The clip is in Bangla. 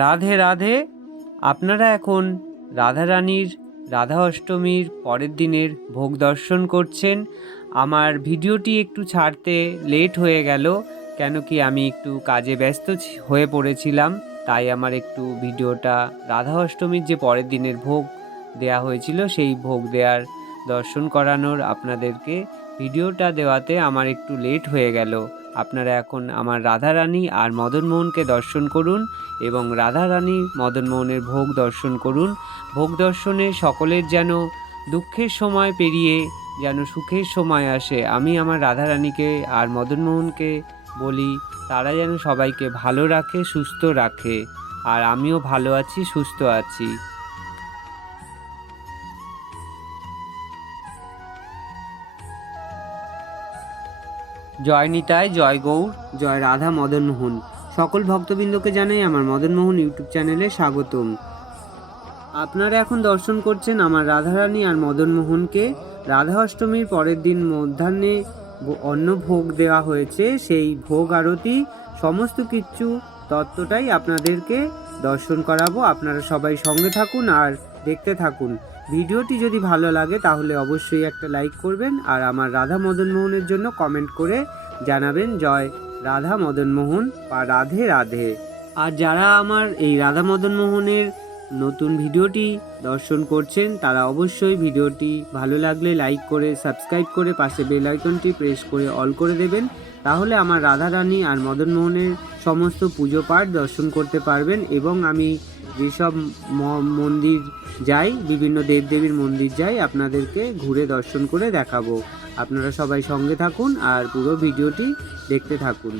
রাধে রাধে। আপনারা এখন রাধারানীর রাধা অষ্টমীর পরের দিনের ভোগ দর্শন করছেন। আমার ভিডিওটি একটু ছাড়তে লেট হয়ে গেল, কেন কি আমি একটু কাজে ব্যস্ত হয়ে পড়েছিলাম। তাই আমার একটু ভিডিওটা রাধা অষ্টমীর যে পরের দিনের ভোগ দেয়া হয়েছিল, সেই ভোগ দেওয়ার দর্শন করানোর আপনাদেরকে ভিডিওটা দেওয়াতে আমার একটু লেট হয়ে গেল। আপনারা এখন আমার রাধারানী আর মদনমোহনকে দর্শন করুন এবং রাধারানী মদনমোহনের ভোগ দর্শন করুন। ভোগ দর্শনে সকলের যেন দুঃখের সময় পেরিয়ে, যেন সুখের সময় আসে। আমি আমার রাধারানীকে আর মদনমোহনকে বলি, তারা যেন সবাইকে ভালো রাখে, সুস্থ রাখে। আর আমিও ভালো আছি, সুস্থ আছি। জয় নিতাই, জয় গৌর, জয় রাধা মদনমোহন সকল ভক্তবৃন্দকে জানাই আমার মদনমোহন ইউটিউব চ্যানেলে স্বাগতম। আপনারা এখন দর্শন করছেন আমার রাধারানী আর মদনমোহনকে রাধা অষ্টমীর পরের দিন মধ্যাহ্নে অন্ন ভোগ দেওয়া হয়েছে। সেই ভোগ আরতি, সমস্ত কিছু, তত্ত্বটাই আপনাদেরকে দর্শন করাবো। আপনারা সবাই সঙ্গে থাকুন আর দেখতে থাকুন। ভিডিওটি যদি ভালো লাগে, তাহলে অবশ্যই একটা লাইক করবেন আর আমার রাধা মদনমোহনের জন্য কমেন্ট করে জানাবেন, জয় রাধা মদনমোহন বা রাধে রাধে। আর যারা আমার এই রাধা মদনমোহনের নতুন ভিডিওটি দর্শন করছেন, তারা অবশ্যই ভিডিওটি ভালো লাগলে লাইক করে, সাবস্ক্রাইব করে পাশে বেল আইকনটি প্রেস করে অল করে দেবেন। তাহলে আমার রাধারানী আর মদনমোহনের সমস্ত পুজো পাঠ দর্শন করতে পারবেন এবং আমি যেসব মন্দির যাই, বিভিন্ন দেবদেবীর মন্দির যাই, আপনাদেরকে ঘুরে দর্শন করে দেখাবো। আপনারা সবাই সঙ্গে থাকুন আর পুরো ভিডিওটি দেখতে থাকুন।